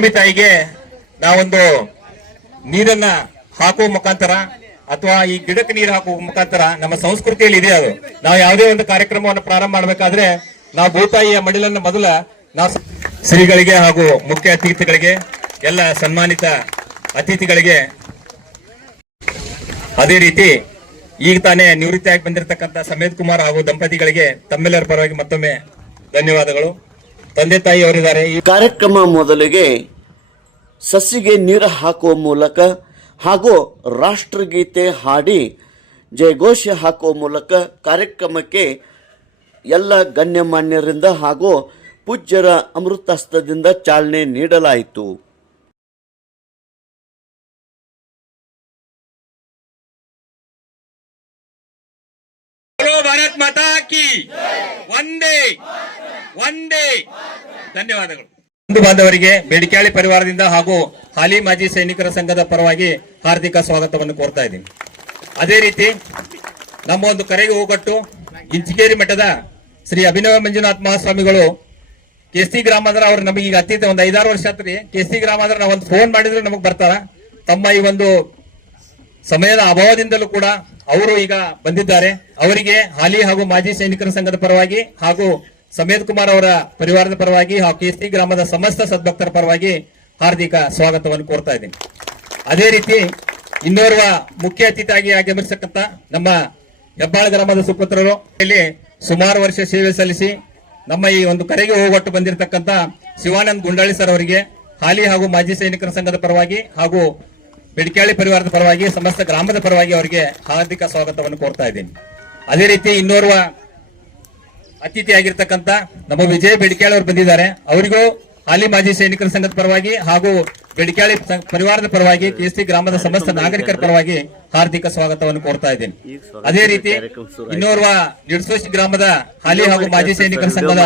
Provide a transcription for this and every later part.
ಭೂಮಿ ತಾಯಿಗೆ ನಾವೊಂದು ನೀರನ್ನ ಹಾಕುವ ಮುಖಾಂತರ ಅಥವಾ ಈ ಗಿಡಕ್ಕೆ ನೀರು ಹಾಕುವ ಮುಖಾಂತರ ನಮ್ಮ ಸಂಸ್ಕೃತಿಯಲ್ಲಿ ಇದೆ ಅದು. ನಾವು ಯಾವುದೇ ಒಂದು ಕಾರ್ಯಕ್ರಮವನ್ನು ಪ್ರಾರಂಭ ಮಾಡಬೇಕಾದ್ರೆ ನಾವು ಭೂತಾಯಿಯ ಮಡಿಲನ್ನು ಮೊದಲ ನಾವು ಶ್ರೀಗಳಿಗೆ ಹಾಗೂ ಮುಖ್ಯ ಅತಿಥಿಗಳಿಗೆ, ಎಲ್ಲ ಸನ್ಮಾನಿತ ಅತಿಥಿಗಳಿಗೆ, ಅದೇ ರೀತಿ ಈಗ ತಾನೇ ನಿವೃತ್ತಿಯಾಗಿ ಬಂದಿರತಕ್ಕಂತ ಸಮೇತ್ ಕುಮಾರ್ ಹಾಗೂ ದಂಪತಿಗಳಿಗೆ ತಮ್ಮೆಲ್ಲರ ಪರವಾಗಿ ಮತ್ತೊಮ್ಮೆ ಧನ್ಯವಾದಗಳು. ತಂದೆ ತಾಯಿ ಅವರಿದ್ದಾರೆ. ಈ ಕಾರ್ಯಕ್ರಮ ಮೊದಲಿಗೆ ಸಸಿಗೆ ನೀರು ಹಾಕುವ ಮೂಲಕ ಹಾಗೂ ರಾಷ್ಟ್ರಗೀತೆ ಹಾಡಿ ಜಯಘೋಷ ಹಾಕುವ ಮೂಲಕ ಕಾರ್ಯಕ್ರಮಕ್ಕೆ ಎಲ್ಲ ಗಣ್ಯಮಾನ್ಯರಿಂದ ಹಾಗೂ ಪೂಜ್ಯರ ಅಮೃತಹಸ್ತದಿಂದ ಚಾಲನೆ ನೀಡಲಾಯಿತು. ಭಾರತ್ ಮಾತಾ ಕಿ ವಂದೇ ವಂದೇ. ಧನ್ಯವಾದಗಳು. ಬಂಧು ಬಾಂಧವರಿಗೆ ಬೇಡಿಕ್ಯಾಳಿ ಪರಿವಾರದಿಂದ ಹಾಗೂ ಹಾಲಿ ಮಾಜಿ ಸೈನಿಕರ ಸಂಘದ ಪರವಾಗಿ ಹಾರ್ದಿಕ ಸ್ವಾಗತವನ್ನು ಕೋರ್ತಾ ಇದ್ದೀನಿ. ಅದೇ ರೀತಿ ನಮ್ಮ ಒಂದು ಕರೆಗೆ ಹೋಗಟ್ಟು ಇಂಚಿಕೇರಿ ಮಠದ ಶ್ರೀ ಅಭಿನವ ಮಂಜುನಾಥ್ ಮಹಾಸ್ವಾಮಿಗಳು ಕೆಸ್ತಿ ಗ್ರಾಮ ಅಂದ್ರೆ ಅವ್ರು ನಮಗೆ ಈಗ ಅತ್ಯಂತ ಒಂದು 5-6 ವರ್ಷ ಆತ್ರಿ. ಕೆಸ್ತಿ ಗ್ರಾಮ ಅಂದ್ರೆ ನಾವು ಒಂದು ಫೋನ್ ಮಾಡಿದ್ರೆ ನಮಗ್ ಬರ್ತಾರ. ತಮ್ಮ ಈ ಒಂದು ಸಮಯದ ಅಭಾವದಿಂದಲೂ ಕೂಡ ಅವರು ಈಗ ಬಂದಿದ್ದಾರೆ. ಅವರಿಗೆ ಹಾಲಿ ಹಾಗೂ ಮಾಜಿ ಸೈನಿಕರ ಸಂಘದ ಪರವಾಗಿ ಹಾಗೂ ಸಮೇತ್ ಕುಮಾರ್ ಅವರ ಪರಿವಾರದ ಪರವಾಗಿ ಹಾಗೂ ಕೆಸ್ತಿ ಗ್ರಾಮದ ಸಮಸ್ತ ಸದ್ಭಕ್ತರ ಪರವಾಗಿ ಹಾರ್ದಿಕ ಸ್ವಾಗತವನ್ನು ಕೋರ್ತಾ ಇದ್ದೀನಿ. ಅದೇ ರೀತಿ ಇನ್ನೋರ್ವ ಮುಖ್ಯ ಅತಿಥಿಯಾಗಿ ಆಗಮಿಸತಕ್ಕಂತ ನಮ್ಮ ಹೆಬ್ಬಾಳ ಗ್ರಾಮದ ಸುಪುತ್ರರು ಇಲ್ಲಿ ಸುಮಾರು ವರ್ಷ ಸೇವೆ ಸಲ್ಲಿಸಿ ನಮ್ಮ ಈ ಒಂದು ಕರೆಗೆ ಹೋಗೊಟ್ಟು ಬಂದಿರತಕ್ಕಂತ ಶಿವಾನಂದ್ ಗುಂಡಾಳಿ ಸರ್ ಅವರಿಗೆ ಹಾಲಿ ಹಾಗೂ ಮಾಜಿ ಸೈನಿಕರ ಸಂಘದ ಪರವಾಗಿ ಹಾಗೂ ಬೆಡಿಕ್ಯಾಳಿ ಪರಿವಾರದ ಪರವಾಗಿ ಸಮಸ್ತ ಗ್ರಾಮದ ಪರವಾಗಿ ಅವರಿಗೆ ಹಾರ್ದಿಕ ಸ್ವಾಗತವನ್ನು ಕೋರ್ತಾ ಇದ್ದೀನಿ. ಅದೇ ರೀತಿ ಇನ್ನೋರ್ವ ಅತಿಥಿಯಾಗಿರ್ತಕ್ಕಂಥ ನಮ್ಮ ವಿಜಯ್ ಬೆಡಿಕ್ಯಾಳಿ ಅವರು ಬಂದಿದ್ದಾರೆ. ಅವರಿಗೂ ಹಾಲಿ ಮಾಜಿ ಸೈನಿಕರ ಸಂಘದ ಪರವಾಗಿ ಹಾಗೂ ಬೆಡಿಕ್ಯಾಳಿ ಪರಿವಾರದ ಪರವಾಗಿ ಕೆಸ್ತಿ ಗ್ರಾಮದ ಸಮಸ್ತ ನಾಗರಿಕರ ಪರವಾಗಿ ಹಾರ್ದಿಕ ಸ್ವಾಗತವನ್ನು ಕೋರ್ತಾ ಇದ್ದೀನಿ. ಅದೇ ರೀತಿ ಇನ್ನೋರ್ವ ನಿಡ್ಸೋಶಿ ಗ್ರಾಮದ ಹಾಲಿ ಹಾಗೂ ಮಾಜಿ ಸೈನಿಕರ ಸಂಘದ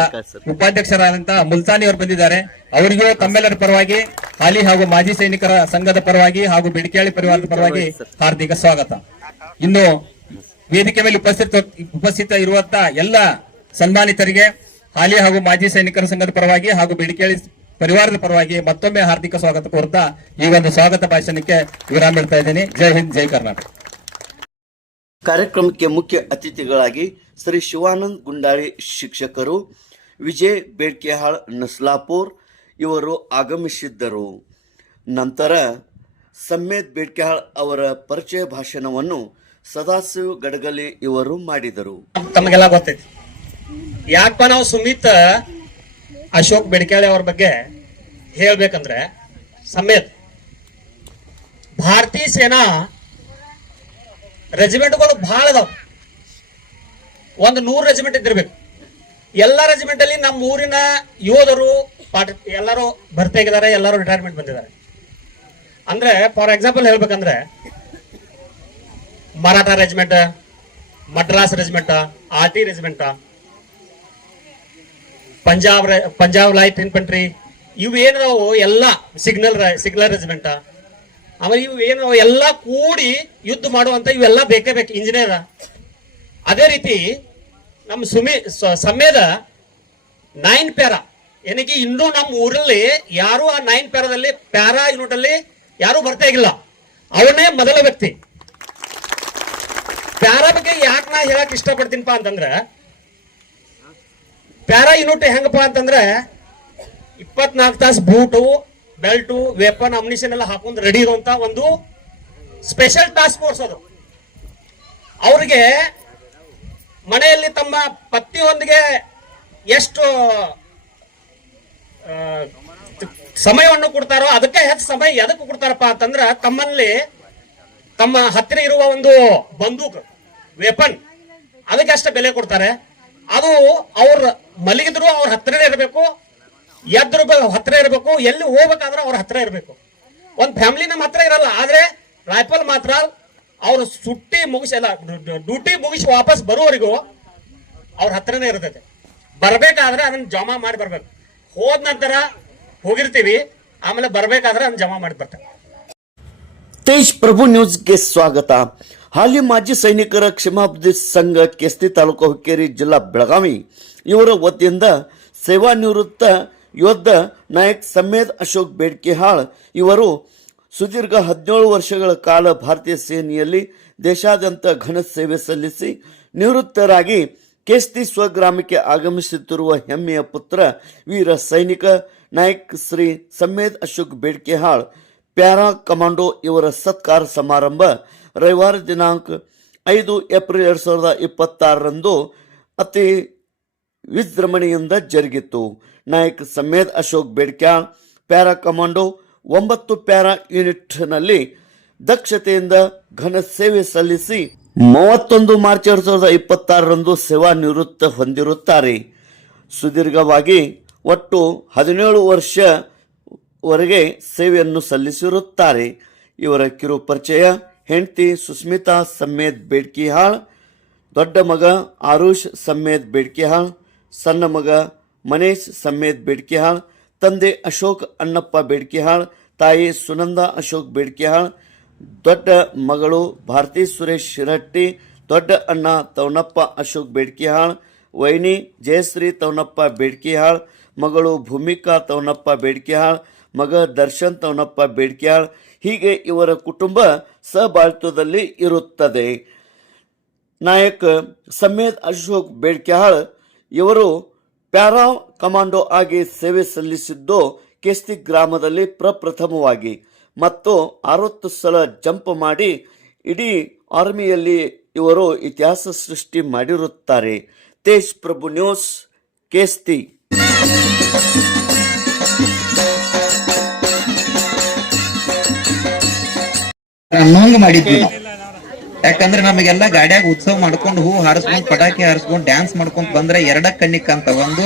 ಉಪಾಧ್ಯಕ್ಷರಾದಂತಹ ಮುಲ್ತಾನಿ ಅವರು ಬಂದಿದ್ದಾರೆ. ಅವರಿಗೂ ತಮ್ಮೆಲ್ಲರ ಪರವಾಗಿ ಹಾಲಿ ಹಾಗೂ ಮಾಜಿ ಸೈನಿಕರ ಸಂಘದ ಪರವಾಗಿ ಹಾಗೂ ಬೆಡಿಕ್ಯಾಳಿ ಪರಿವಾರದ ಪರವಾಗಿ ಹಾರ್ದಿಕ ಸ್ವಾಗತ. ಇನ್ನು ವೇದಿಕೆ ಮೇಲೆ ಉಪಸ್ಥಿತ ಇರುವಂತ ಎಲ್ಲ ಸನ್ಮಾನಿತರಿಗೆ ಹಾಲಿ ಹಾಗೂ ಮಾಜಿ ಸೈನಿಕರ ಸಂಘದ ಪರವಾಗಿ ಹಾಗೂ ಬೆಡಿಕ್ಯಾಳಿ ಪರಿವಾರದ ಪರವಾಗಿ ಮತ್ತೊಮ್ಮೆ ಹಾರ್ದಿಕ ಸ್ವಾಗತ ಕೋರ್ತಾ ಈ ಒಂದು ಸ್ವಾಗತ ಭಾಷಣಕ್ಕೆ ವಿರಾಮ ಇಡ್ತಾ ಇದ್ದೀನಿ. ಜೈ ಹಿಂದ್, ಜೈ ಕರ್ನಾಟಕ. ಕಾರ್ಯಕ್ರಮಕ್ಕೆ ಮುಖ್ಯ ಅತಿಥಿಗಳಾಗಿ ಶ್ರೀ ಶಿವಾನಂದ್ ಗುಂಡಾಳಿ ಶಿಕ್ಷಕರು, ವಿಜಯ್ ಬೇಡ್ಕೆಹಾಳ್ ನಸ್ಲಾಪುರ್ ಇವರು ಆಗಮಿಸಿದ್ದರು. ನಂತರ ಸಮೇತ್ ಬೇಡ್ಕೆಹಾಳ್ ಅವರ ಪರಿಚಯ ಭಾಷಣವನ್ನು ಸದಾಶಿವ ಗಡಗಲಿ ಇವರು ಮಾಡಿದರು. ತಮಗೆಲ್ಲ ಗೊತ್ತೈತಿ ಯಾಕಪ್ಪ ನಾವು ಸುಮಿತ್ ಅಶೋಕ್ ಬೆಡ್ಕ್ಯಾಳಿ ಅವ್ರ ಬಗ್ಗೆ ಹೇಳ್ಬೇಕಂದ್ರೆ, ಸಮೇತ್ ಭಾರತೀಯ ಸೇನಾ ರೆಜಿಮೆಂಟ್ಗಳು ಬಹಳ ಅದಾವ. ಒಂದು 100 ರೆಜಿಮೆಂಟ್ ಇದ್ದಿರ್ಬೇಕು. ಎಲ್ಲ ರೆಜಿಮೆಂಟ್ ಅಲ್ಲಿ ನಮ್ಮ ಊರಿನ ಯೋಧರು ಎಲ್ಲರೂ ಭರ್ತಿ ಆಗಿದ್ದಾರೆ, ಎಲ್ಲರೂ ರಿಟೈರ್ಮೆಂಟ್ ಬಂದಿದ್ದಾರೆ. ಅಂದ್ರೆ ಫಾರ್ ಎಕ್ಸಾಂಪಲ್ ಹೇಳ್ಬೇಕಂದ್ರೆ Maratha regiment, Madras regiment, arty regiment, Punjab light infantry, ಇವು ಏನದಾವು ಎಲ್ಲ ಸಿಗ್ನಲ್ ರೆಜಿಮೆಂಟ್, ಆಮೇಲೆ ಇವು ಏನು ಎಲ್ಲ ಕೂಡಿ ಯುದ್ಧ ಮಾಡುವಂತ ಇವೆಲ್ಲ ಬೇಕೇ ಬೇಕು ಇಂಜಿನಿಯರ್. ಅದೇ ರೀತಿ ನಮ್ಮ ಸಮೇದ 9 ಪ್ಯಾರಾ ಏನಕ್ಕೆ ಇನ್ನೂ ನಮ್ಮ ಊರಲ್ಲಿ ಯಾರು ಆ 9 ಪ್ಯಾರಾದಲ್ಲಿ ಪ್ಯಾರಾ ಯೂನಿಟ್ ಅಲ್ಲಿ ಯಾರು ಬರ್ತಾ ಆಗಿಲ್ಲ. ಅವನೇ ಮೊದಲ ವ್ಯಕ್ತಿ. ಪ್ಯಾರಾ ಬಗ್ಗೆ ಯಾಕೆ ನಾ ಹೇಳಕ್ ಇಷ್ಟಪಡ್ತೀನಿಪ್ಪ ಅಂತಂದ್ರೆ, ಪ್ಯಾರಾ ಯೂನಿಟ್ ಹೆಂಗಪ್ಪ ಅಂತಂದ್ರೆ 24 ತಾಸು ಬೂಟು, ಬೆಲ್ಟು, ವೆಪನ್, ಅಮ್ಯುನಿಷನ್ ಎಲ್ಲ ಹಾಕೊಂಡು ರೆಡಿ ಇರುವಂತ ಒಂದು ಸ್ಪೆಷಲ್ ಟಾಸ್ಕ್ ಫೋರ್ಸ್ ಅದು. ಅವ್ರಿಗೆ ಮನೆಯಲ್ಲಿ ತಮ್ಮ ಪತ್ನಿಯೊಂದಿಗೆ ಎಷ್ಟು ಸಮಯವನ್ನು ಕೊಡ್ತಾರೋ ಅದಕ್ಕೆ ಹೆಚ್ಚು ಸಮಯ ಎದಕ್ಕೆ ಕೊಡ್ತಾರಪ್ಪ ಅಂತಂದ್ರೆ, ತಮ್ಮ ಹತ್ತಿರ ಇರುವ ಒಂದು ಬಂದೂಕ್, ವೆಪನ್, ಅದಕ್ಕೆ ಅಷ್ಟೇ ಬೆಲೆ ಕೊಡ್ತಾರೆ. ಅದು ಅವ್ರ ಮಲಗಿದ್ರು ಅವ್ರ ಹತ್ರನೇ ಇರಬೇಕು, ಎದ್ರು ಹತ್ರ ಇರಬೇಕು, ಎಲ್ಲಿ ಹೋಗ್ಬೇಕಾದ್ರೆ ಅವ್ರ ಹತ್ರ ಇರಬೇಕು. ಒಂದ್ ಫ್ಯಾಮಿಲಿ ನಮ್ಮ ಹತ್ರ ಇರಲ್ಲ, ಆದ್ರೆ ರೈಫಲ್ ಮಾತ್ರ ಅವ್ರು ಸುಟ್ಟಿ ಮುಗಿಸಿ ಡ್ಯೂಟಿ ಮುಗಿಸಿ ವಾಪಸ್ ಬರುವವರೆಗೂ ಅವ್ರ ಹತ್ರನೇ ಇರ್ತೈತೆ. ಬರ್ಬೇಕಾದ್ರೆ ಅದನ್ನ ಜಮಾ ಮಾಡಿ ಬರ್ಬೇಕು. ಹೋದ ನಂತರ ಹೋಗಿರ್ತೀವಿ, ಆಮೇಲೆ ಬರ್ಬೇಕಾದ್ರೆ ಅದನ್ನ ಜಮಾ ಮಾಡಿ ಬರ್ತಾರೆ. ತೇಜ್ ಪ್ರಭು ನ್ಯೂಸ್ಗೆ ಸ್ವಾಗತ. ಹಾಲಿ ಮಾಜಿ ಸೈನಿಕರ ಕ್ಷಮಾಬ್ದಿ ಸಂಘ ಕೆಸ್ತಿ ತಾಲೂಕು ಹುಕ್ಕೇರಿ ಜಿಲ್ಲಾ ಬೆಳಗಾವಿ ಇವರ ವತಿಯಿಂದ ಸೇವಾ ನಿವೃತ್ತ ಯೋಧ ನಾಯಕ್ ಸಮ್ಮೇದ್ ಅಶೋಕ್ ಬೇಡ್ಕಿಹಾಳ್ ಇವರು ಸುದೀರ್ಘ 17 ವರ್ಷಗಳ ಕಾಲ ಭಾರತೀಯ ಸೇನೆಯಲ್ಲಿ ದೇಶಾದ್ಯಂತ ಘನ ಸೇವೆ ಸಲ್ಲಿಸಿ ನಿವೃತ್ತರಾಗಿ ಕೇಸ್ತಿ ಸ್ವಗ್ರಾಮಕ್ಕೆ ಆಗಮಿಸುತ್ತಿರುವ ಹೆಮ್ಮೆಯ ಪುತ್ರ ವೀರ ಸೈನಿಕ ನಾಯಕ್ ಶ್ರೀ ಸಮ್ಮೇದ್ ಅಶೋಕ್ ಬೇಡ್ಕಿಹಾಳ್ ಪ್ಯಾರಾ ಕಮಾಂಡೋ ಇವರ ಸತ್ಕಾರ ಸಮಾರಂಭ ರವಿವಾರ ದಿನಾಂಕ 5 ಏಪ್ರಿಲ್ 2026ರಂದು ಅತಿ ವಿಜೃಂಭಣೆಯಿಂದ ಜರುಗಿತು. Naik Sammed Ashok Bedkihal para commando 9 para ಯೂನಿಟ್ನಲ್ಲಿ ದಕ್ಷತೆಯಿಂದ ಘನ ಸೇವೆ ಸಲ್ಲಿಸಿ 31 ಮಾರ್ಚ್ 2026ರಂದು ಸೇವಾ ನಿವೃತ್ತ ಹೊಂದಿರುತ್ತಾರೆ. ಸುದೀರ್ಘವಾಗಿ ಒಟ್ಟು 17 ವರ್ಷವರೆಗೆ ಸೇವೆಯನ್ನು ಸಲ್ಲಿಸಿರುತ್ತಾರೆ. ಇವರ ಕಿರು ಪರಿಚಯ: ಹೆಂಡತಿ ಸುಸ್ಮಿತಾ ಸಮ್ಮೇದ್ ಬೇಡ್ಕಿಹಾಳ್, ದೊಡ್ಡ ಮಗ ಆರುಷ್ ಸಮ್ಮೇದ್ ಬೇಡ್ಕಿಹಾಳ್, ಸಣ್ಣ ಮಗ ಮನೇಶ್ ಸಮ್ಮೇದ್ ಬೇಡ್ಕಿಹಾಳ್, ತಂದೆ ಅಶೋಕ್ ಅಣ್ಣಪ್ಪ ಬೇಡ್ಕಿಹಾಳ್, ತಾಯಿ ಸುನಂದಾ ಅಶೋಕ್ ಬೇಡ್ಕಿಹಾಳ್, ದೊಡ್ಡ ಮಗಳು ಭಾರತಿ ಸುರೇಶ್ ಶಿರಹಟ್ಟಿ, ದೊಡ್ಡ ಅಣ್ಣ ತವನಪ್ಪ ಅಶೋಕ್ ಬೇಡ್ಕಿಹಾಳ್, ವೈನಿ ಜಯಶ್ರೀ ತವನಪ್ಪ ಬೇಡ್ಕಿಹಾಳ್, ಮಗಳು ಭೂಮಿಕಾ ತವನಪ್ಪ ಬೇಡ್ಕಿಹಾಳ್, ಮಗ ದರ್ಶನ್ ತವನಪ್ಪ ಬೇಡ್ಕಿಹಾಳ್. ಹೀಗೆ ಇವರ ಕುಟುಂಬ ಸಹಬಾಳ್ವದಲ್ಲಿ ಇರುತ್ತದೆ. ನಾಯಕ್ ಸಮ್ಮೇದ್ ಅಶೋಕ್ ಬೇಡ್ಕಿಹಾಳ್ ಇವರು ಪ್ಯಾರಾ ಕಮಾಂಡೋ ಆಗಿ ಸೇವೆ ಸಲ್ಲಿಸಿದ್ದು ಕೇಸ್ತಿ ಗ್ರಾಮದಲ್ಲಿ ಪ್ರಪ್ರಥಮವಾಗಿ ಮತ್ತು 60 ಸಲ ಜಂಪ್ ಮಾಡಿ ಇಡೀ ಆರ್ಮಿಯಲ್ಲಿ ಇವರು ಇತಿಹಾಸ ಸೃಷ್ಟಿ ಮಾಡಿರುತ್ತಾರೆ. ತೇಜ್ ಪ್ರಭು ನ್ಯೂಸ್, ಕೇಸ್ತಿ. ನೋಂಗ್ ಮಾಡಿದ್ವಿ ನಾವು. ಯಾಕಂದ್ರೆ ನಮಗೆಲ್ಲ ಗಾಡ್ಯಾಗ ಉತ್ಸವ ಮಾಡ್ಕೊಂಡು ಹೂ ಹಾರಿಸ್ಕೊಂಡ್ ಪಟಾಕಿ ಹಾರಿಸ್ಕೊಂಡ್ ಡ್ಯಾನ್ಸ್ ಮಾಡ್ಕೊಂಡ್ ಬಂದ್ರೆ ಎರಡ ಕಣ್ಣಿಕ್ ಅಂತ ಒಂದು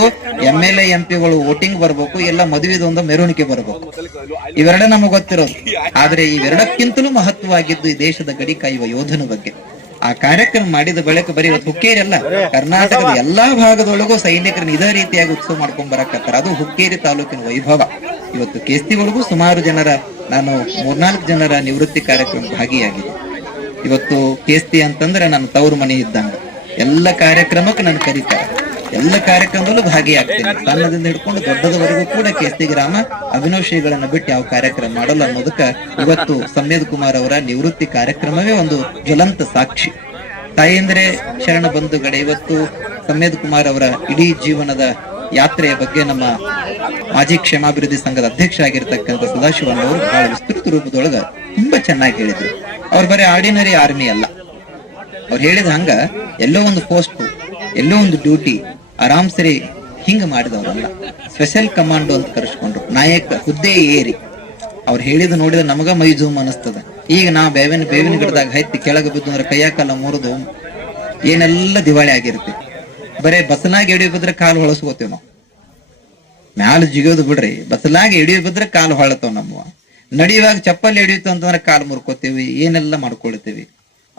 MLA MP ಗಳು ವೋಟಿಂಗ್ ಬರ್ಬೇಕು, ಎಲ್ಲ ಮದುವೆದೊಂದು ಮೆರವಣಿಗೆ ಬರ್ಬೇಕು. ಇವೆರಡ ನಮಗ್ ಗೊತ್ತಿರೋದು. ಆದ್ರೆ ಇವೆರಡಕ್ಕಿಂತಲೂ ಮಹತ್ವವಾಗಿದ್ದು ಈ ದೇಶದ ಗಡಿ ಕಾಯುವ ಯೋಧನ ಬಗ್ಗೆ. ಆ ಕಾರ್ಯಕ್ರಮ ಮಾಡಿದ ಬಳಿಕ ಬರೀ ಇವತ್ತು ಹುಕ್ಕೇರಿ ಅಲ್ಲ, ಕರ್ನಾಟಕದ ಎಲ್ಲಾ ಭಾಗದೊಳಗೂ ಸೈನಿಕರನ್ನ ಇದೇ ರೀತಿಯಾಗಿ ಉತ್ಸವ ಮಾಡ್ಕೊಂಡ್ ಬರಕತ್ತಾರ. ಅದು ಹುಕ್ಕೇರಿ ತಾಲೂಕಿನ ವೈಭವ. ಇವತ್ತು ಕೇಸ್ತಿಗಳಿಗೂ ಸುಮಾರು ಜನರ, ನಾನು 3-4 ಜನರ ನಿವೃತ್ತಿ ಕಾರ್ಯಕ್ರಮ ಭಾಗಿಯಾಗಿದೆ. ಇವತ್ತು ಕೇಸ್ತಿ ಅಂತಂದ್ರೆ ನನ್ನ ತವರು ಮನೆ ಇದ್ದಂಗ. ಎಲ್ಲ ಕಾರ್ಯಕ್ರಮಕ್ಕೆ ನಾನು ಕರೀತಾರೆ, ಎಲ್ಲ ಕಾರ್ಯಕ್ರಮದಲ್ಲೂ ಭಾಗಿಯಾಗ್ತೇನೆ. ಸಣ್ಣದಿಂದ ಹಿಡ್ಕೊಂಡು ದೊಡ್ಡದವರೆಗೂ ಕೂಡ ಕೇಸ್ತಿ ಗ್ರಾಮ ಅಭಿನವ್ ಶ್ರೀಗಳನ್ನ ಬಿಟ್ಟು ಯಾವ ಕಾರ್ಯಕ್ರಮ ಮಾಡಲ್ಲ ಅನ್ನೋದಕ್ಕ ಇವತ್ತು ಸಮ್ಮೇದ್ ಕುಮಾರ್ ಅವರ ನಿವೃತ್ತಿ ಕಾರ್ಯಕ್ರಮವೇ ಒಂದು ಜ್ವಲಂತ ಸಾಕ್ಷಿ. ತಾಯಂದ್ರೆ ಶರಣ ಬಂಧುಗಳೇ, ಇವತ್ತು ಸಮ್ಮೇದ್ ಕುಮಾರ್ ಅವರ ಇಡೀ ಜೀವನದ ಯಾತ್ರೆಯ ಬಗ್ಗೆ ನಮ್ಮ ಮಾಜಿ ಕ್ಷೇಮಾಭಿವೃದ್ಧಿ ಸಂಘದ ಅಧ್ಯಕ್ಷ ಆಗಿರ್ತಕ್ಕಂಥ ಸದಾಶಿವಣ್ಣ ಅವರು ಬಹಳ ವಿಸ್ತೃತ ರೂಪದೊಳಗ ತುಂಬಾ ಚೆನ್ನಾಗಿ ಹೇಳಿದ್ರು. ಅವ್ರು ಬರೀ ಆರ್ಡಿನರಿ ಆರ್ಮಿ ಅಲ್ಲ, ಅವ್ರು ಹೇಳಿದ ಹಂಗ ಎಲ್ಲೋ ಒಂದು ಪೋಸ್ಟ್, ಎಲ್ಲೋ ಒಂದು ಡ್ಯೂಟಿ ಆರಾಮ್ ಸರಿ ಹಿಂಗ ಮಾಡಿದವ್ರಲ್ಲ. ಸ್ಪೆಷಲ್ ಕಮಾಂಡೋ ಅಂತ ಕರೆಸ್ಕೊಂಡ್ರು. ನಾಯಕ ಹುದ್ದೆ ಏರಿ ಅವ್ರು ಹೇಳಿದ ನೋಡಿದ್ರೆ ನಮಗ ಮೈ ಜೂಮ್ ಅನಿಸ್ತದ. ಈಗ ನಾ ಬೇವಿನ ಗಿಡದಾಗ ಹೈತಿ ಕೆಳಗೆ ಬಿದ್ದು ಅಂದ್ರೆ ಕೈಯಾಕಲ್ಲ ಮುರಿದು ಏನೆಲ್ಲ ದಿವಾಳಿ ಆಗಿರ್ತೀವಿ. ಬರೇ ಬಸಲಾಗಿ ಎಡಿ ಬಿದ್ರೆ ಕಾಲು ಹೊಳಸ್ಕೋತೇವ್ ನಾವು. ಮ್ಯಾಲ ಜಿಗೋದು ಬಿಡ್ರಿ, ಬಸಲಾಗಿ ಎಡಿ ಬಿದ್ರೆ ಕಾಲು ಹೊಳತಾವ್ ನಮ್ಮವ. ನಡೆಯುವಾಗ ಚಪ್ಪಲಿ ಎಡಿಯುತ್ತ ಅಂತಂದ್ರೆ ಕಾಲು ಮುರ್ಕೋತೇವಿ, ಏನೆಲ್ಲ ಮಾಡ್ಕೊಳ್ತೇವಿ.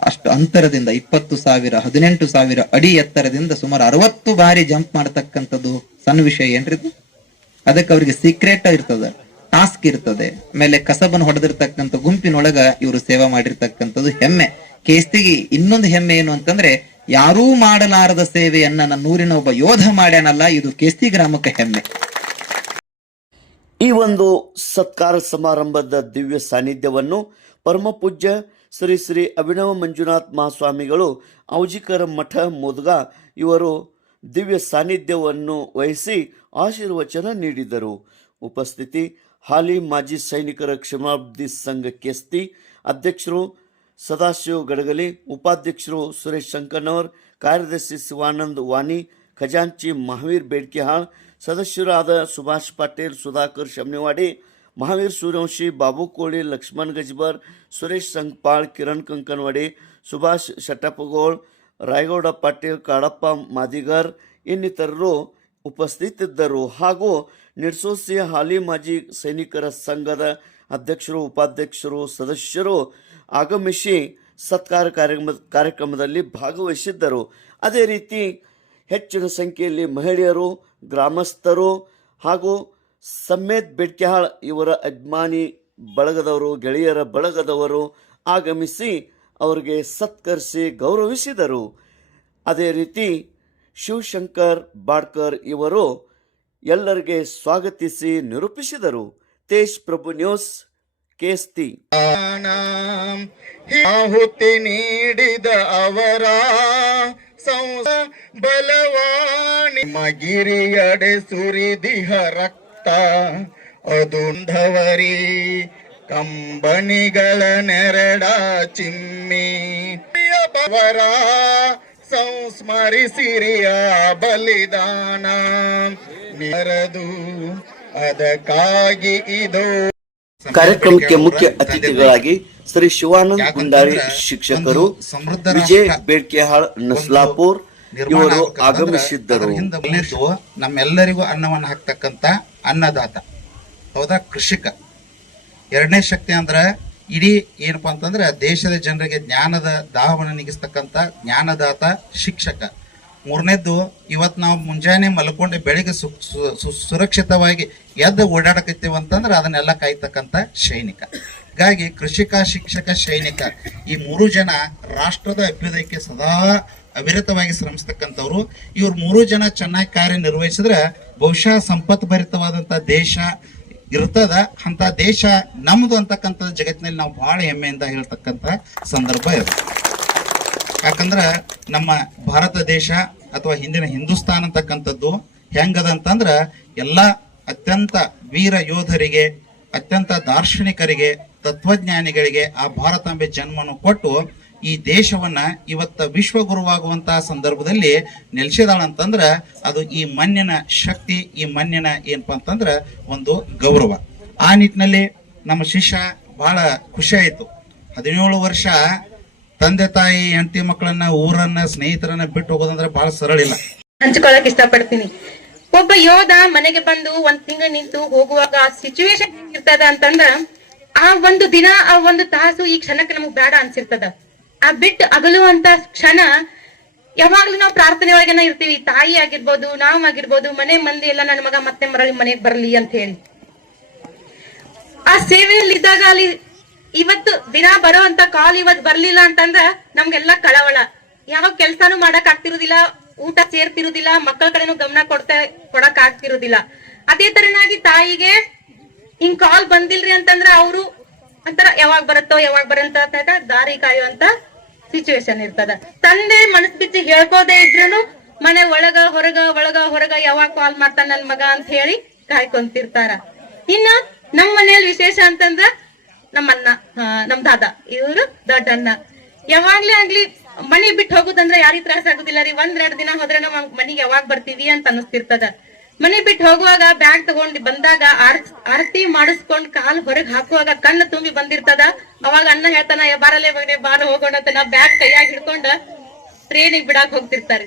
ಅಷ್ಟು ಅಂತರದಿಂದ 20,000 18,000 ಅಡಿ ಎತ್ತರದಿಂದ ಸುಮಾರು 60 ಬಾರಿ ಜಂಪ್ ಮಾಡತಕ್ಕಂಥದ್ದು ಸಣ್ಣ ವಿಷಯ ಏನ್ರಿ? ಅದಕ್ಕೆ ಅವ್ರಿಗೆ ಸೀಕ್ರೆಟ್ ಇರ್ತದ, ಟಾಸ್ಕ್ ಇರ್ತದೆ. ಆಮೇಲೆ ಕಸಬನ್ನು ಹೊಡೆದಿರ್ತಕ್ಕಂಥ ಗುಂಪಿನೊಳಗ ಇವರು ಸೇವಾ ಮಾಡಿರ್ತಕ್ಕಂಥದ್ದು ಹೆಮ್ಮೆ. ಕೇಸ್ತಿಗೆ ಇನ್ನೊಂದು ಹೆಮ್ಮೆ ಏನು ಅಂತಂದ್ರೆ, ಯಾರೂ ಮಾಡಲಾರದ ಸೇವೆಯನ್ನ ನನ್ನ ಊರಿನ ಒಬ್ಬ ಯೋಧ ಮಾಡ್ಯಾನಲ್ಲ, ಇದು ಕೇಸ್ತಿ ಗ್ರಾಮಕ್ಕೆ ಹೆಮ್ಮೆ. ಈ ಒಂದು ಸತ್ಕಾರ ಸಮಾರಂಭದ ದಿವ್ಯ ಸಾನ್ನಿಧ್ಯವನ್ನು ಪರಮಪೂಜ್ಯ ಶ್ರೀ ಶ್ರೀ ಅಭಿನವ ಮಂಜುನಾಥ್ ಮಹಾಸ್ವಾಮಿಗಳು ಔಜಿಕರ ಮಠ ಮುದ್ಗಾ ಇವರು ದಿವ್ಯ ಸಾನ್ನಿಧ್ಯವನ್ನು ವಹಿಸಿ ಆಶೀರ್ವಚನ ನೀಡಿದರು. ಉಪಸ್ಥಿತಿ ಹಾಲಿ ಮಾಜಿ ಸೈನಿಕರ ಕ್ಷೇಮಾಭಿವೃದ್ಧಿ ಸಂಘ ಕೇಸ್ತಿ ಅಧ್ಯಕ್ಷರು ಸದಾಶಿವ ಗಡಗಲಿ, ಉಪಾಧ್ಯಕ್ಷರು ಸುರೇಶ್ ಶಂಕರ್ನವರ್, ಕಾರ್ಯದರ್ಶಿ ಶಿವಾನಂದ್ ವಾನಿ, ಖಜಾಂಚಿ ಮಹಾವೀರ್ ಬೇಡ್ಕಿಹಾಳ್, ಸದಸ್ಯರಾದ ಸುಭಾಷ್ ಪಾಟೀಲ್, ಸುಧಾಕರ್ ಶಮ್ನಿವಾಡಿ, ಮಹಾವೀರ್ ಸೂರ್ಯವಂಶಿ, ಬಾಬು ಕೋಳಿ, ಲಕ್ಷ್ಮಣ್ ಗಜ್ಬರ್, ಸುರೇಶ್ ಸಂಗಪಾಳ್, ಕಿರಣ್ ಕಂಕನವಾಡಿ, ಸುಭಾಷ್ ಶಟಪಗೋಳ್, ರಾಯಗೌಡ ಪಾಟೀಲ್, ಕಾಡಪ್ಪ ಮಾದಿಗರ್ ಇನ್ನಿತರರು ಉಪಸ್ಥಿತಿದ್ದರು. ಹಾಗೂ ನಿಡ್ಸೋಸಿ ಹಾಲಿ ಮಾಜಿ ಸೈನಿಕರ ಸಂಘದ ಅಧ್ಯಕ್ಷರು, ಉಪಾಧ್ಯಕ್ಷರು, ಸದಸ್ಯರು ಆಗಮಿಸಿ ಸತ್ಕಾರ ಕಾರ್ಯಕ್ರಮದಲ್ಲಿ ಭಾಗವಹಿಸಿದ್ದರು. ಅದೇ ರೀತಿ ಹೆಚ್ಚಿನ ಸಂಖ್ಯೆಯಲ್ಲಿ ಮಹಿಳೆಯರು, ಗ್ರಾಮಸ್ಥರು ಹಾಗೂ ಸಮ್ಮೇದ್ ಬೇಡ್ಕಿಹಾಳ್ ಇವರ ಅಭಿಮಾನಿ ಬಳಗದವರು, ಗೆಳೆಯರ ಬಳಗದವರು ಆಗಮಿಸಿ ಅವರಿಗೆ ಸತ್ಕರಿಸಿ ಗೌರವಿಸಿದರು. ಅದೇ ರೀತಿ ಶಿವಶಂಕರ್ ಬಾಡ್ಕರ್ ಇವರು ಎಲ್ಲರಿಗೆ ಸ್ವಾಗತಿಸಿ ನಿರೂಪಿಸಿದರು. ತೇಜ್ ಪ್ರಭು ನ್ಯೂಸ್, ಕೇಸ್ತಿ. ಆಹುತಿ ನೀಡಿದ ಅವರ ಬಲವಾಣಿ ಮಗಿರಿಯಡೆ ಸುರಿದಿಹ ರಕ್ತ ಅದುಂಧವರಿ ಕಂಬನಿಗಳ ನೆರಡ ಚಿಮ್ಮಿ ಅವರ ಸಂಸ್ಮರಿಸಿರಿಯ ಬಲಿದಾನ ನೆರದು ಅದಕ್ಕಾಗಿ ಇದು. ಕಾರ್ಯಕ್ರಮಕ್ಕೆ ಮುಖ್ಯ ಅತಿಥಿಗಳಾಗಿ ಶ್ರೀ ಶಿವಾನಂದ ಗುಂಡಾರಿ ಶಿಕ್ಷಕರು, ವಿಜಯ್ ಬೇಡ್ಕೆಹಾಳ್ ನಸ್ಲಾಪುರ್ ಇವರು ಆಗಮಿಸಿದ್ದರು. ನಮ್ಮೆಲ್ಲರಿಗೂ ಅನ್ನವನ್ನು ಹಾಕ್ತಕ್ಕಂತ ಅನ್ನದಾತ, ಹೌದಾ, ಕೃಷಿಕ. ಎರಡನೇ ಶಕ್ತಿ ಅಂದ್ರೆ ಇಡೀ ಏನಪ್ಪಾ ಅಂತಂದ್ರೆ ದೇಶದ ಜನರಿಗೆ ಜ್ಞಾನದ ದಾಹವನ್ನು ನೀಗಿಸ್ತಕ್ಕಂಥ ಜ್ಞಾನದಾತ ಶಿಕ್ಷಕ. ಮೂರನೇದ್ದು, ಇವತ್ತು ನಾವು ಮುಂಜಾನೆ ಮಲ್ಕೊಂಡೆ ಬೆಳಿಗ್ಗೆ ಸುರಕ್ಷಿತವಾಗಿ ಎದ್ದು ಓಡಾಡಕತ್ತೀವಿ ಅಂತಂದ್ರೆ ಅದನ್ನೆಲ್ಲ ಕಾಯ್ತಕ್ಕಂಥ ಸೈನಿಕ. ಹೀಗಾಗಿ ಕೃಷಿಕ, ಶಿಕ್ಷಕ, ಸೈನಿಕ ಈ ಮೂರು ಜನ ರಾಷ್ಟ್ರದ ಅಭ್ಯುದಯಕ್ಕೆ ಸದಾ ಅವಿರತವಾಗಿ ಶ್ರಮಿಸ್ತಕ್ಕಂಥವ್ರು. ಇವ್ರು ಮೂರು ಜನ ಚೆನ್ನಾಗಿ ಕಾರ್ಯನಿರ್ವಹಿಸಿದ್ರೆ ಬಹುಶಃ ಸಂಪತ್ಭರಿತವಾದಂಥ ದೇಶ ಇರ್ತದ. ಅಂತ ದೇಶ ನಮ್ದು ಅಂತಕ್ಕಂಥ ಜಗತ್ತಿನಲ್ಲಿ ನಾವು ಬಹಳ ಹೆಮ್ಮೆಯಿಂದ ಹೇಳ್ತಕ್ಕಂಥ ಸಂದರ್ಭ ಇದು. ಯಾಕಂದ್ರೆ ನಮ್ಮ ಭಾರತ ದೇಶ ಅಥವಾ ಹಿಂದಿನ ಹಿಂದೂಸ್ತಾನ್ ಅಂತಕ್ಕಂಥದ್ದು ಹೆಂಗದ ಅಂತಂದ್ರ ಎಲ್ಲ ಅತ್ಯಂತ ವೀರ ಯೋಧರಿಗೆ, ಅತ್ಯಂತ ದಾರ್ಶನಿಕರಿಗೆ, ತತ್ವಜ್ಞಾನಿಗಳಿಗೆ ಆ ಭಾರತಾಂಬೆ ಜನ್ಮವನ್ನು ಕೊಟ್ಟು ಈ ದೇಶವನ್ನ ಇವತ್ತ ವಿಶ್ವಗುರುವಾಗುವಂತಹ ಸಂದರ್ಭದಲ್ಲಿ ನೆಲೆಸಿದಾಳಂತಂದ್ರ ಅದು ಈ ಮಣ್ಣಿನ ಶಕ್ತಿ, ಈ ಮಣ್ಣಿನ ಏನಪ್ಪಾ ಅಂತಂದ್ರ ಒಂದು ಗೌರವ. ಆ ನಿಟ್ಟಿನಲ್ಲಿ ನಮ್ಮ ಶಿಷ್ಯ ಬಹಳ ಖುಷಿ ಆಯ್ತು. 17 ವರ್ಷ ತಂದೆ ತಾಯಿ, ಹೆಂಡತಿ ಮಕ್ಕಳನ್ನ, ಊರನ್ನ, ಸ್ನೇಹಿತರನ್ನ ಬಿಟ್ಟು ಹೋಗೋದಂದ್ರೆ ಬಹಳ ಸರಳ ಇಲ್ಲ. ಹಂಚ್ಕೊಳಕ್ ಇಷ್ಟಪಡ್ತೀನಿ. ಒಬ್ಬ ಯೋಧ ಮನೆಗೆ ಬಂದು 1 ತಿಂಗಳು ನಿಂತು ಹೋಗುವಾಗ ಆ ಸಿಚುವೇಶನ್ ಇರ್ತದ ಅಂತಂದ್ರ ಆ ಒಂದು ದಿನ, ಆ ಒಂದು ತಾಸು ಈ ಕ್ಷಣಕ್ಕೆ ನಮಗ್ ಬೇಡ ಅನ್ಸಿರ್ತದ. ಆ ಬಿಟ್ಟು ಅಗಲುವಂತ ಕ್ಷಣ ಯಾವಾಗ್ಲೂ ನಾವು ಪ್ರಾರ್ಥನೆ ಒಳಗೆನ ಇರ್ತೀವಿ. ತಾಯಿ ಆಗಿರ್ಬೋದು, ನಾವ್ ಆಗಿರ್ಬೋದು, ಮನೆ ಮಂದಿ ಎಲ್ಲ ನನ್ನ ಮಗ ಮತ್ತೆ ಮರಳಿ ಮನೆಗ್ ಬರ್ಲಿ ಅಂತ ಹೇಳಿ ಆ ಸೇವೆಯಲ್ಲಿ ಇದ್ದಾಗ ಅಲ್ಲಿ ಇವತ್ತು ದಿನ ಬರೋ ಅಂತ ಕಾಲ್ ಇವತ್ ಬರ್ಲಿಲ್ಲ ಅಂತಂದ್ರ ನಮ್ಗೆಲ್ಲಾ ಕಳವಳ. ಯಾವ ಕೆಲ್ಸಾನು ಮಾಡಕ್ ಆಗ್ತಿರುದಿಲ್ಲ, ಊಟ ಸೇರ್ತಿರುದಿಲ್ಲ, ಮಕ್ಕಳ ಕಡೆನೂ ಗಮನ ಕೊಡಕ್ ಆಗ್ತಿರುದಿಲ್ಲ. ಅದೇ ತರನಾಗಿ ತಾಯಿಗೆ ಹಿಂಗ್ ಕಾಲ್ ಬಂದಿಲ್ರಿ ಅಂತಂದ್ರ ಅವರು ಅಂತರ ಯಾವಾಗ ಬರಂತ ದಾರಿ ಕಾಯುವಂತ ಸಿಚುವೇಶನ್ ಇರ್ತದ. ತಂದೆ ಮನಸ್ ಬಿಚ್ಚಿ ಹೇಳ್ಕೋದೇ ಇದ್ರುನು ಮನೆ ಒಳಗ ಹೊರಗ ಯಾವಾಗ ಕಾಲ್ ಮಾಡ್ತಾನ ನನ್ ಮಗ ಅಂತ ಹೇಳಿ ಕಾಯ್ಕೊಂತಿರ್ತಾರ. ಇನ್ನ ನಮ್ ಮನೆಯಲ್ಲಿ ವಿಶೇಷ ಅಂತಂದ್ರ ನಮ್ಮಣ್ಣ, ನಮ್ ದಾದ, ಇವ್ರು ದೊಡ್ಡಣ್ಣ. ಯಾವಾಗ್ಲೇ ಆಗ್ಲಿ ಮನಿ ಬಿಟ್ಟು ಹೋಗುದಂದ್ರ ಯಾರಿಗ್ ತ್ರಾಸ ಆಗುದಿಲ್ಲ ರೀ. 1-2 ದಿನ ಹೋದ್ರೆ ನಾವ್ ಮನಿಗೆ ಯಾವಾಗ ಬರ್ತೀವಿ ಅಂತ ಅನಿಸ್ತಿರ್ತದ. ಮನೆ ಬಿಟ್ಟು ಹೋಗುವಾಗ ಬ್ಯಾಗ್ ತಗೊಂಡ್ ಬಂದಾಗ ಆರತಿ ಮಾಡಿಸ್ಕೊಂಡ್ ಕಾಲ್ ಹೊರಗ್ ಹಾಕುವಾಗ ಕಣ್ಣು ತುಂಬಿ ಬಂದಿರ್ತದ. ಅವಾಗ ಅಣ್ಣ ಹೇಳ್ತಾನ, ಬಾರಲ್ಲೇ ಮಗನೆ ಬಾರ ಹೋಗೋಣ ಅಂತ ನಾ ಬ್ಯಾಗ್ ಕೈಯಾಗ ಹಿಡ್ಕೊಂಡ ಟ್ರೇನಿಗೆ ಬಿಡಾಕ್ ಹೋಗ್ತಿರ್ತಾರೆ.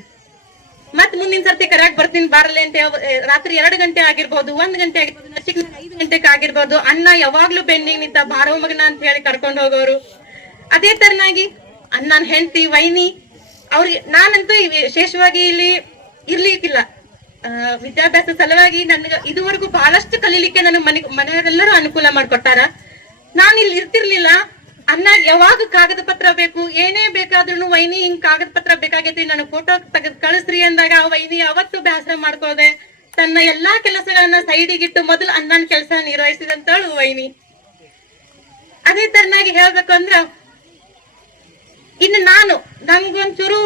ಮತ್ ಮುಂದಿನ ಸರ್ತಿ ಕರೆಯಾಗಿ ಬರ್ತೀನಿ ಬಾರಲ್ಲೇ ಅಂತ ರಾತ್ರಿ 2 ಗಂಟೆ ಆಗಿರ್ಬೋದು, 1 ಗಂಟೆ ಆಗಿರ್ಬೋದು, 5 ಗಂಟೆಗೆ ಆಗಿರ್ಬೋದು, ಅಣ್ಣ ಯಾವಾಗ್ಲೂ ಬೆನ್ನಿಗೆ ನಿಂತ ಬಾರೋ ಮಗನ ಅಂತ ಹೇಳಿ ಕರ್ಕೊಂಡ್ ಹೋಗೋರು. ಅದೇ ತರನಾಗಿ ಅಣ್ಣನ ಹೆಂಡತಿ, ವೈನಿ, ಅವ್ರಿಗೆ ನಾನಂತೂ ವಿಶೇಷವಾಗಿ ಇಲ್ಲಿ ಇರ್ಲಿಕ್ಕಿಲ್ಲ. ವಿದ್ಯಾಭ್ಯಾಸ ಸಲುವಾಗಿ ನನ್ಗ ಇದುವರೆಗೂ ಬಹಳಷ್ಟು ಕಲೀಲಿಕ್ಕೆ ನನ್ನ ಮನೆಯವರೆಲ್ಲರೂ ಅನುಕೂಲ ಮಾಡ್ಕೊಟ್ಟಾರ. ನಾನ್ ಇಲ್ಲಿ ಇರ್ತಿರ್ಲಿಲ್ಲ. ಅನ್ನ ಯಾವಾಗ ಕಾಗದ ಪತ್ರ ಬೇಕು, ಏನೇ ಬೇಕಾದ್ರೂ ವೈನಿ ಹಿಂಗ್ ಕಾಗದ ಪತ್ರ ಬೇಕಾಗೈತಿ, ನನಗ್ ಫೋಟೋ ತೆಗೆದು ಕಳಿಸ್ರಿ ಅಂದಾಗ ಆ ವೈನಿ ಯಾವತ್ತು ಬೇಸರ ಮಾಡ್ಕೋದೆ ತನ್ನ ಎಲ್ಲಾ ಕೆಲಸಗಳನ್ನ ಸೈಡಿಗಿಟ್ಟು ಮೊದಲು ಅಣ್ಣನ ಕೆಲಸ ನಿರ್ವಹಿಸಿದಂತಳು ವೈನಿ. ಅದೇ ತರನಾಗಿ ಹೇಳ್ಬೇಕು ಅಂದ್ರ ಇನ್ನು ನಂಗೊಂಚೂರು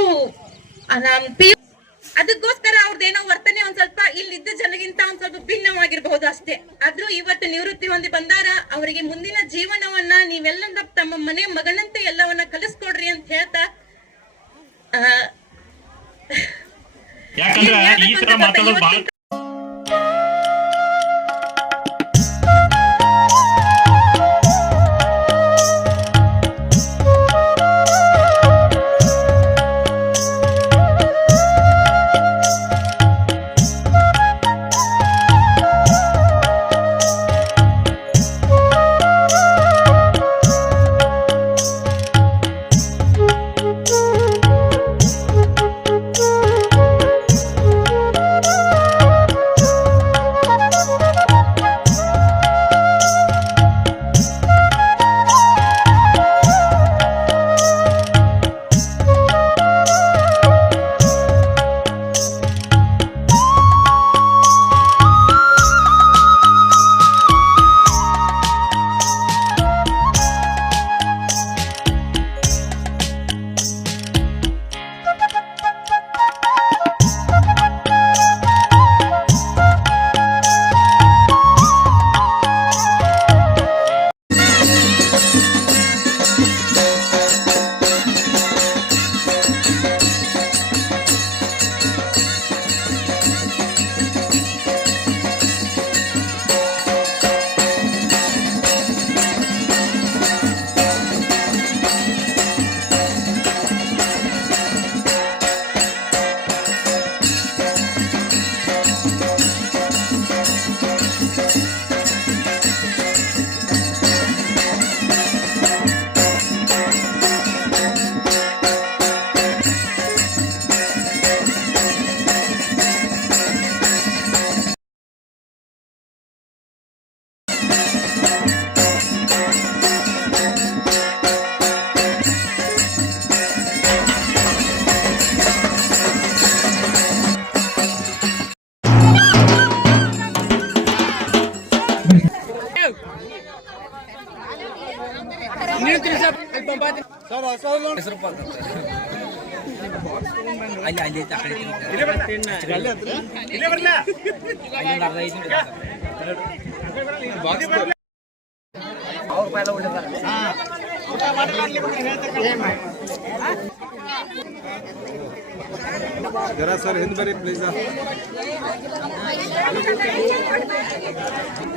ಅದಕ್ಕೋಸ್ಕರ ಅವ್ರದ್ದೇನೋ ವರ್ತನೆ ಒಂದ್ ಸ್ವಲ್ಪ ಇಲ್ಲಿದ್ದ ಜನಗಿಂತ ಒಂದ್ ಸ್ವಲ್ಪ ಭಿನ್ನವಾಗಿರ್ಬಹುದು ಅಷ್ಟೇ. ಆದ್ರೂ ಇವತ್ತು ನಿವೃತ್ತಿ ಹೊಂದಿ ಬಂದಾರ. ಅವರಿಗೆ ಮುಂದಿನ ಜೀವನವನ್ನ ನೀವೆಲ್ಲ ತಮ್ಮ ಮನೆ ಮಗನಂತೆ ಎಲ್ಲವನ್ನ ಕಲಿಸ್ಕೊಡ್ರಿ ಅಂತ ಹೇಳ್ತಾ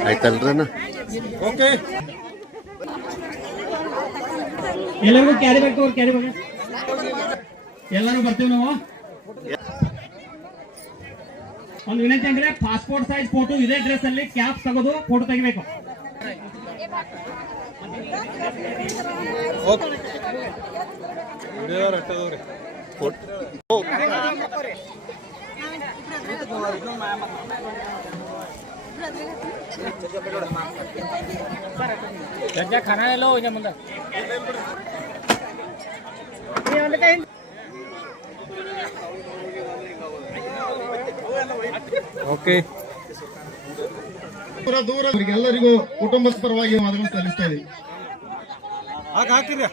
ಆಯ್ತಲ್ರಣ್ಣ? ಎಲ್ಲರಿಗೂ ಕ್ಯಾರಿ ಬೇಕು, ಕ್ಯಾರಿ ಬೇಕು. ಎಲ್ಲರೂ ಬರ್ತೀವಿ ನಾವು. ಒಂದು ವಿನಂತಿ ಅಂದ್ರೆ ಪಾಸ್ಪೋರ್ಟ್ ಸೈಜ್ ಫೋಟೋ ಇದೇ ಡ್ರೆಸ್ ಅಲ್ಲಿ ಕ್ಯಾಪ್ ತೆಗೆದು ಫೋಟೋ ತೆಗಿಬೇಕು. खाना लो ಮುಂದೆ. ಓಕೆ, ದೂರ ಎಲ್ಲರಿಗೂ ಕುಟುಂಬದ ಪರವಾಗಿ ಮಾತುಗಳನ್ನು ಸಲ್ಲಿಸ್ತಾ ಇದ್ದೀವಿ. ಹಾಕಿರಿ.